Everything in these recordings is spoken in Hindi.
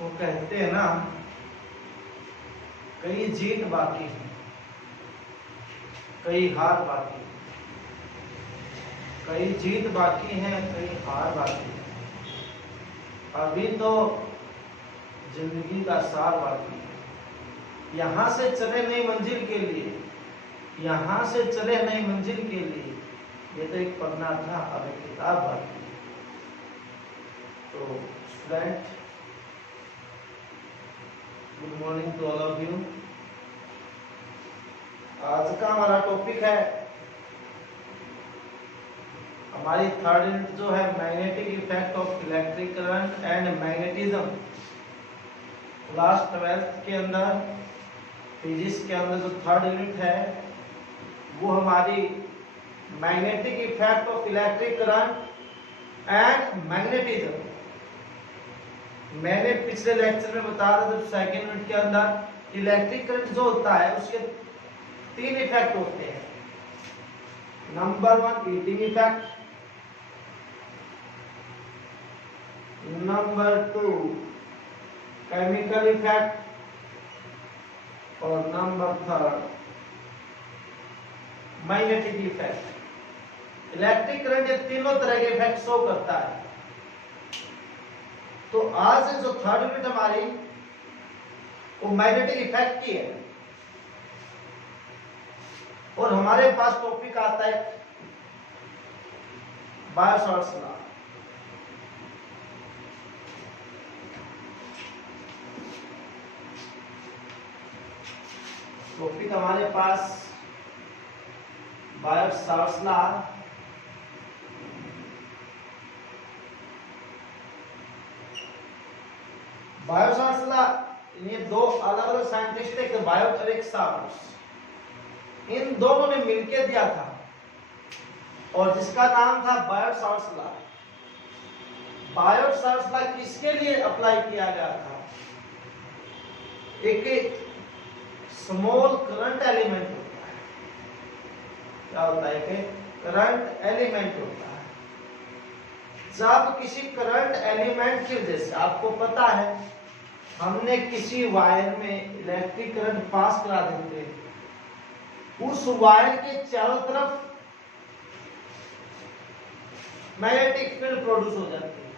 वो कहते हैं ना, कई जीत बाकी है, कई हार बाकी है, कई जीत बाकी है, कई हार बाकी है। अभी तो जिंदगी का सार बाकी है। यहाँ से चले नई मंजिल के लिए, यहाँ से चले नई मंजिल के लिए, ये तो एक पन्ना था, अब एक किताब बाकी है। तो student, good morning to all of you. आज का हमारा टॉपिक है, हमारी थर्ड यूनिट जो है magnetic effect of electric current and magnetism. Class 12th के अंदर फिजिक्स के अंदर जो थर्ड यूनिट है वो हमारी magnetic effect of electric current and magnetism. मैंने पिछले लेक्चर में बताया था जब सेकेंड यूनिट के अंदर इलेक्ट्रिक करंट जो होता है उसके 3 इफेक्ट होते हैं। Number 1 heating effect, number 2 chemical effect और number 3 magnetic effect. Electric current ये तीनों तरह के इफेक्ट शो करता है। तो आज जो थर्ड यूनिट हमारी वो मैग्नेटिक इफेक्ट की है और हमारे पास टॉपिक आता है बायो-सावर्ट्स लॉ। टॉपिक हमारे पास बायो-सावर्ट्स लॉ। बायो-सावर्ट्स लॉ, ये दो अलग अलग साइंटिस्ट थे, एक बायो और एक सावर्ट्स। इन दोनों ने मिलकर दिया था और जिसका नाम था बायो-सावर्ट्स लॉ। बायो-सावर्ट्स लॉ किसके लिए अप्लाई किया गया था? एक स्मॉल करंट एलिमेंट होता है। क्या होता है कि करंट एलिमेंट होता है। जब किसी करंट एलिमेंट की वजह से, आपको पता है हमने किसी वायर में इलेक्ट्रिक करंट पास करा देते हैं, उस वायर के चारों तरफ मैग्नेटिक फील्ड प्रोड्यूस हो जाती है।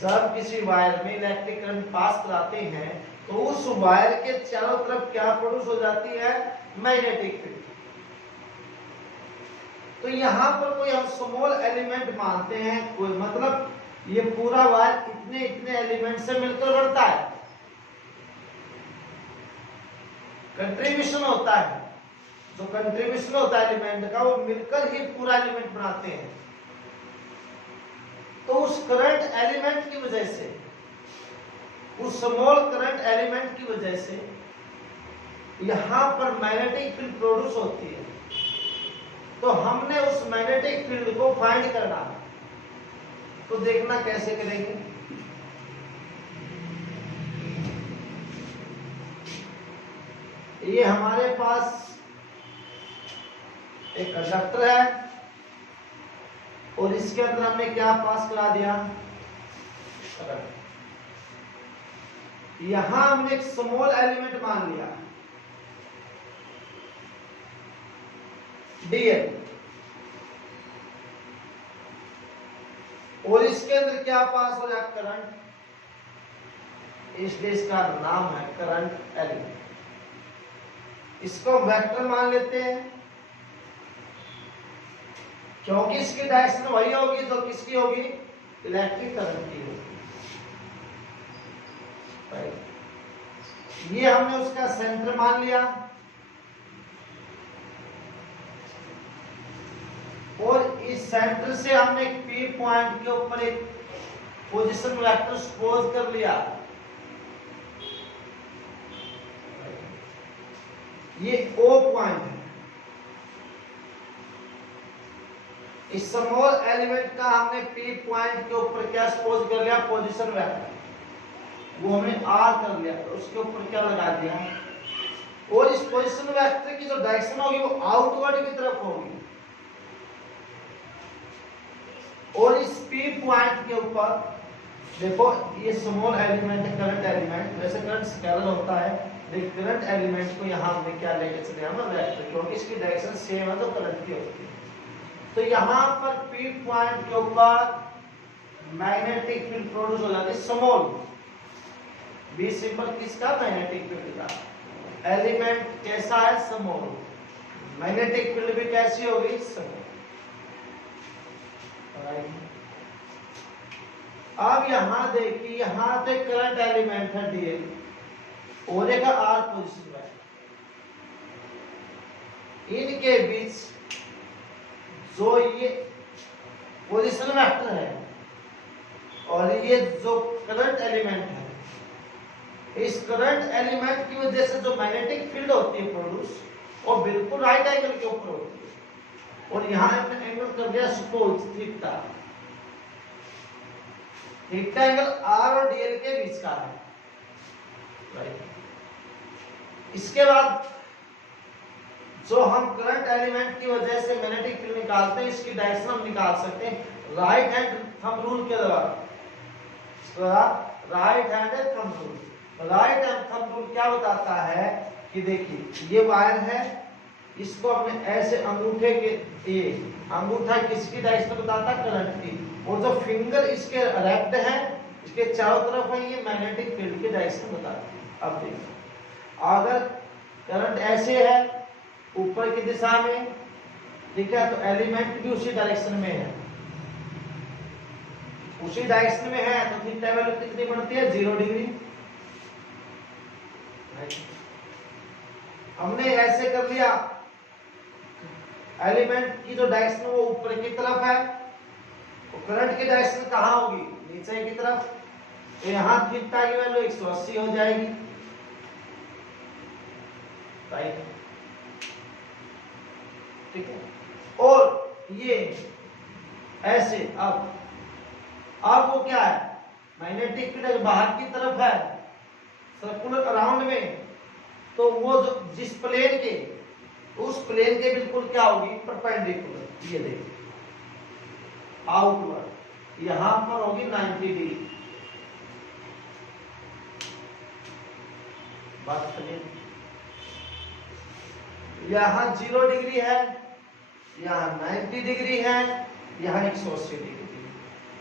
जब किसी वायर में इलेक्ट्रिक करंट पास कराते हैं तो उस वायर के चारों तरफ क्या प्रोड्यूस हो जाती है? Magnetic field. तो यहां पर कोई हम स्मॉल एलिमेंट मानते हैं, कोई मतलब ये पूरा वायर इतने इतने एलिमेंट से मिलकर बनता है। कंट्रीब्यूशन होता है, जो कंट्रीब्यूशन होता है एलिमेंट का, वो मिलकर ही पूरा एलिमेंट बनाते हैं। तो उस करंट एलिमेंट की वजह से, उस स्मॉल करंट एलिमेंट की वजह से यहां पर मैग्नेटिक फील्ड प्रोड्यूस होती है। तो हमने उस मैग्नेटिक फील्ड को फाइंड करना है। तो देखना कैसे करेंगे। ये हमारे पास एक कंडक्टर है और इसके अंदर हमने क्या पास करा दिया? करंट। यहां हमने एक स्मॉल एलिमेंट मान लिया डीएल, और इसके अंदर क्या पास हो रहा? करंट। इसलिए इसका नाम है करंट एलिमेंट। इसको वेक्टर मान लेते हैं क्योंकि इसकी डायरेक्शन वही होगी जो किसकी होगी? इलेक्ट्रिक करंट की होगी। ये हमने उसका सेंटर मान लिया और इस सेंटर से हमने पी पॉइंट के ऊपर एक पोजीशन वेक्टर सपोज कर लिया। ये O पॉइंट है। इस स्मॉल एलिमेंट का हमने P पॉइंट के ऊपर क्या सपोज कर लिया? Position vector. वो हमने R कर लिया, तो उसके ऊपर क्या लगा दिया? और इस पोजीशन वेक्टर की जो डायरेक्शन होगी वो आउटवर्ड की तरफ होगी और इस P पॉइंट के ऊपर देखो ये स्मॉल एलिमेंट है, करंट एलिमेंट, वैसे करंट स्केलर होता है, लेकिन करंट एलिमेंट को यहाँ हमने क्या लेके चले हम वेक्टर, क्योंकि इसकी डायरेक्शन सेम है तो करंट की होती है। तो यहाँ पर P पॉइंट के ऊपर मैग्नेटिक फील्ड प्रोड्यूस हो जाती है स्मॉल, बी सिंबल किसका, मैग्नेटिक फील्ड का। एलिमेंट कैसा है, स्मॉल, मैग्नेटिक फील्ड भी कैसी होगी, स्मॉल। अब यहां देखिए, यहां पे करंट एलिमेंट है डीएल और एक आर पोजीशन में, इनके बीच जो ये पोजीशन वेक्टर है और ये जो करंट एलिमेंट है, इस करंट एलिमेंट की वजह से जो मैग्नेटिक फील्ड होती है प्रोड्यूस, वो बिल्कुल राइट एंगल के ऊपर होती है। और यहां हमने एंगल कर दिया suppose theta, theta angle R और डीएल के बीच का है, राइट। इसके बाद जो हम करंट एलिमेंट की वजह से मैग्नेटिक फील्ड निकालते हैं, इसकी डायरेक्शन हम निकाल सकते हैं राइट हैंड थंब रूल के द्वारा। Right hand thumb rule, right hand thumb rule क्या बताता है कि देखिए ये वायर है, इसको हमने ऐसे अंगूठे के, ये अंगूठा किसकी डायरेक्शन बताता है, करंट की, और जो फिंगर इसके रैप्ड है, इसके चारों तरफ है, ये मैग्नेटिक फील्ड की डायरेक्शन बताता है। अब देखिए अगर करंट ऐसे है ऊपर की दिशा में, ठीक है, तो एलिमेंट भी उसी डायरेक्शन में है, उसी डायरेक्शन में है, तो थीटा वैल्यू कितनी बनती है, 0 डिग्री। हमने ऐसे कर लिया, एलिमेंट की जो डायरेक्शन वो ऊपर की तरफ है, तो करंट की डायरेक्शन कहां होगी, नीचे की तरफ, तो यहां थीटा की वैल्यू 180 हो जाएगी, राइट, ठीक है। और ये ऐसे, अब वो क्या है, मैग्नेटिक फील्ड बाहर की तरफ है सर्कुलर अराउंड में, तो वो जो जिस प्लेन के, उस प्लेन के बिल्कुल क्या होगी, परपेंडिकुलर, ये देखिए आउटवर्ड, यहां पर होगी 90 डिग्री, बात करिए, यहां 0 डिग्री है, यहां 90 डिग्री है, यहां 180 डिग्री,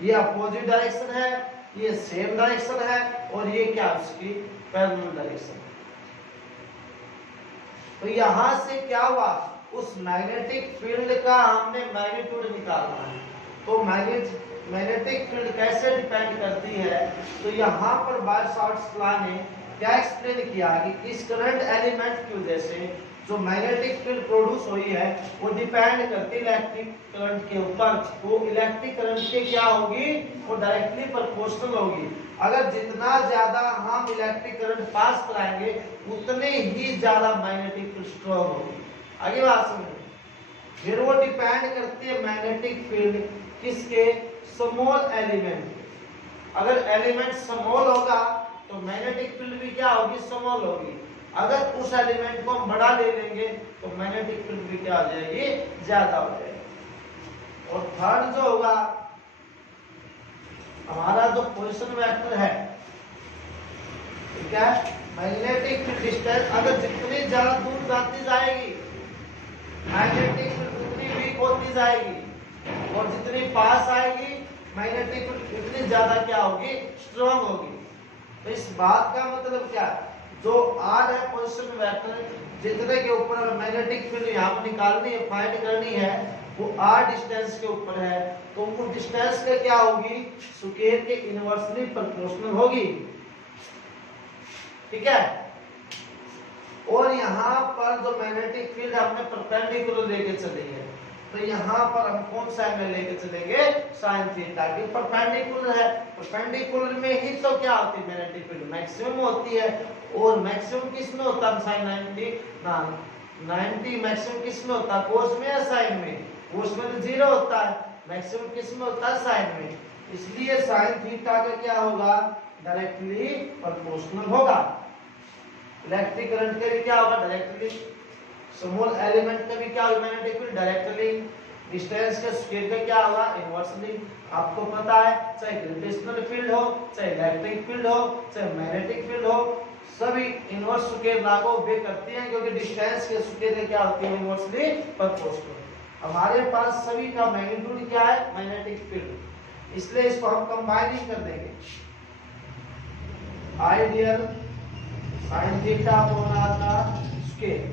ये अपोजिट डायरेक्शन है, ये सेम डायरेक्शन है, और ये क्या उसकी पैरेलल डायरेक्शन है। तो यहां से क्या हुआ, उस मैग्नेटिक फील्ड का हमने मैग्नीट्यूड निकालना है। तो मैग्नेटिक फील्ड कैसे डिपेंड करती है, तो यहाँ पर बायसार्ट्स लॉ ने क्या एक्सप्लेन किया कि इस करंट एलिमेंट की वजह से जो मैग्नेटिक फील्ड प्रोड्यूस हुई है वो डिपेंड करती है इलेक्ट्रिक करंट के ऊपर। वो इलेक्ट्रिक करंट के क्या होगी, वो डायरेक्टली प्रोपोर्शनल होगी। अगर जितना ज्यादा हम इलेक्ट्रिक करंट पास कराएंगे उतने ही ज्यादा मैग्नेटिक फील्ड स्ट्रॉन्ग होगी। आगे बात समझिए, फिर वो डिपेंड करती है मैग्नेटिक फील्ड किसके, स्मॉल एलिमेंट। अगर एलिमेंट स्मॉल होगा तो मैग्नेटिक फील्ड भी क्या होगी, स्मॉल होगी। अगर उस एलिमेंट को हम बड़ा ले लेंगे तो मैग्नेटिक फील्ड भी क्या हो जाएगी, ज्यादा हो जाएगी। और थर्ड जो होगा हमारा जो पोजीशन वेक्टर है, ठीक है, मैग्नेटिक फील्ड डिस्टेंस अगर जितनी ज्यादा दूर जाती जाएगी मैग्नेटिक फील्ड उतनी वीक होती जाएगी, और जितनी पास आएगी मैग्नेटिक फील्ड उतनी ज्यादा क्या होगी, स्ट्रॉन्ग होगी। तो इस बात का मतलब क्या है, जो आर है पोजीशन वेक्टर, जितने के ऊपर मैग्नेटिक फील्ड यहाँ पर निकालनी है, फाइंड करनी है, वो आर डिस्टेंस के ऊपर है, तो वो डिस्टेंस का क्या होगी, स्क्वायर के इनवर्सली प्रोपोर्शनल होगी, ठीक है। और यहाँ पर जो मैग्नेटिक फील्ड हमने परपेंडिकुलर लेके चली है, तो यहाँ पर हम कौन सा एंगल लेके चलेंगे, साइन थीटा की। परपेंडिकुलर है, परपेंडिकुलर में ही तो क्या होती है, मैग्नेटिक फील्ड मैक्सिमम होती है। और मैक्सिमम किस में होता है, साइन 90 ना 90 मैक्सिमम किस में होता है, कोस में या साइन में, कोस में तो 0 होता है, मैक्सिमम किस में होता है, साइन में। इसलिए साइन थीटा का क्या होगा, डायरेक्टली प्रोपोर्शनल होगा। इलेक्ट्रिक करंट का भी क्या होगा, डायरेक्टली। स्मॉल एलिमेंट का भी क्या होगा, मैग्नेटिक फील्ड डायरेक्टली। डिस्टेंस के स्क्वायर का क्या होगा इनवर्सली आपको पता है, चाहे ग्रेविटेशनल फील्ड हो, चाहे इलेक्ट्रिक फील्ड हो, चाहे मैग्नेटिक फील्ड हो, सभी इनवर्स स्क्वायर लागू वे करती हैं क्योंकि डिस्टेंस के स्क्वायर क्या होती है इनवर्सली प्रोपोर्शनल। हमारे पास सभी का मैग्नीट्यूड क्या है मैग्नेटिक फील्ड, इसलिए इसको हम कंबाइनिंग कर देंगे ideal sin theta upon r का स्क्वायर।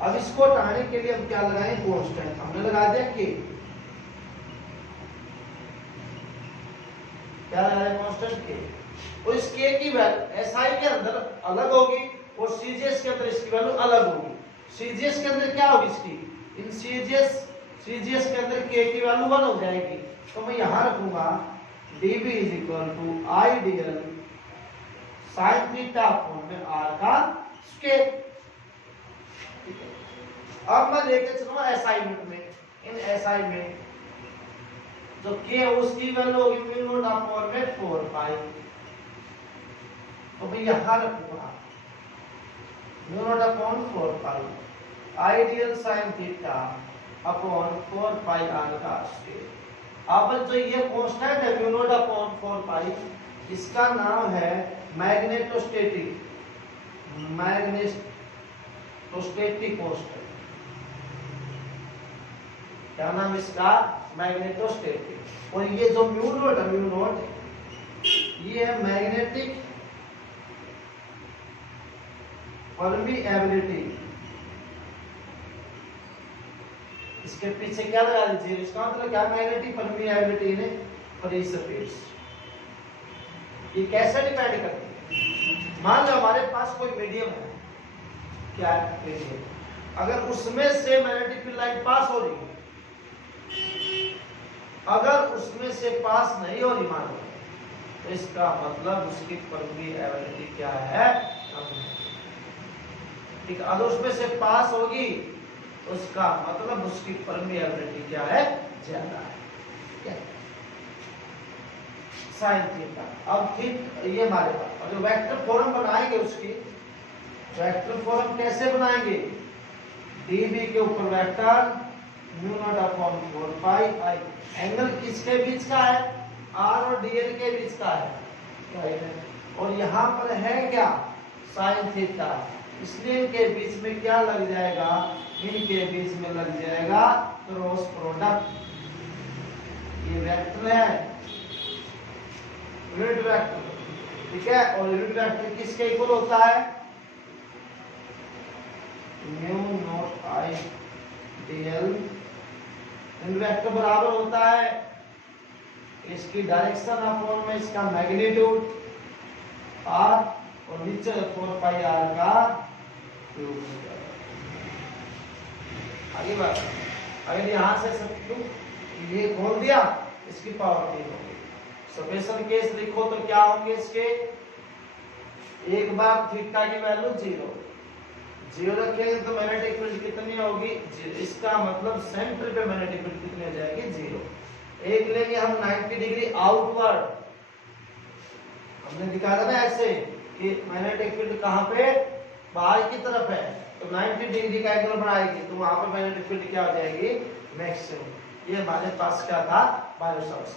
अब इसको हटाने के लिए हम क्या लगाएं कांस्टेंट, हमने लगा दिया k, क्या लगाया कांस्टेंट k, और इस k की वैल्यू SI के अंदर अलग होगी और CGS के अंदर इसकी वैल्यू अलग होगी। CGS के अंदर क्या होगी इसकी, इन CGS के अंदर k की वैल्यू 1 हो जाएगी, तो मैं यहां रखूंगा dB = ideal sin theta upon में r का स्क्वायर। अब मैं लेके चलूंगा असाइनमेंट में, इन SI में जो k है उसकी वैल्यू होगी म्यू नॉट अपॉन में 4 पाई, तो मैं यहां रखूंगा म्यू नॉट अपॉन 4 पाई आइडियल sin थीटा अपॉन 4 पाई r का स्क्वायर। अब जो ये कांस्टेंट है म्यू नॉट अपॉन 4 पाई, इसका नाम है मैग्नेटोस्टैटिक कांस्टेंट। क्या नाम इसका मैग्नेटोस्टैटिक। और ये जो म्यू नॉट ये है मैग्नेटिक परमीएबिलिटी, इसके पीछे क्या लगा दीजिए, इसका मतलब क्या मैग्नेटिक परमीएबिलिटी ने फ्री सरफेस। ये कैसे डिपेंड करती है, मान लो हमारे पास कोई मीडियम है, क्या है मीडियम, अगर उसमें से मैग्नेटिक फील्ड लाइन पास हो रही है, अगर उसमें से पास नहीं हो रही मान लो, तो इसका मतलब उसकी परमीएबिलिटी क्या है कम है। ठीक है, अगर उसमें से पास होगी तो उसका मतलब उसकी परमीएबिलिटी क्या है ज्यादा है। क्या साइन थीटा। अब ठीक ये हमारे पास जो वेक्टर फॉर्म बनाएंगे उसकी वेक्टर फॉर्म कैसे बनाएंगे, dB के ऊपर वेक्टर म्यू नॉट अपॉन 4 पाई आई। एंगल किसके बीच का है, r और dl के बीच का है, और यहाँ पर है क्या साइन थीटा, इसलिए इनके बीच में क्या लग जाएगा, इनके बीच में लग जाएगा क्रॉस प्रोडक्ट। ये वेक्टर है यूनिट वेक्टर, ठीक है, और यूनिट वेक्टर किसके इक्वल होता है mu not I dl। Unit vector बराबर होता है इसकी डायरेक्शन अपॉन में इसका मैग्नीट्यूड r और नीचे 4 पाई r का क्यूब। आगे बात, अगर यहां से सब ये खोल दिया इसकी पावर 3 होगी। स्पेशल केस लिखो तो क्या होंगे इसके, एक बार थीटा की वैल्यू 0 रखेंगे तो मैग्नेटिक फील्ड कितनी होगी, इसका मतलब सेंटर पे मैग्नेटिक फील्ड कितनी हो जाएगी 0। एक लेंगे हम 90 डिग्री आउटवर्ड, हमने दिखाया था ना ऐसे कि मैग्नेटिक फील्ड कहां पे बाहर की तरफ है, तो 90 डिग्री का एंगल बनाएगी तो वहां पर मैग्नेटिक फील्ड क्या हो जाएगी मैक्सिमम। ये हमारे पास क्या था बायो सावर्स।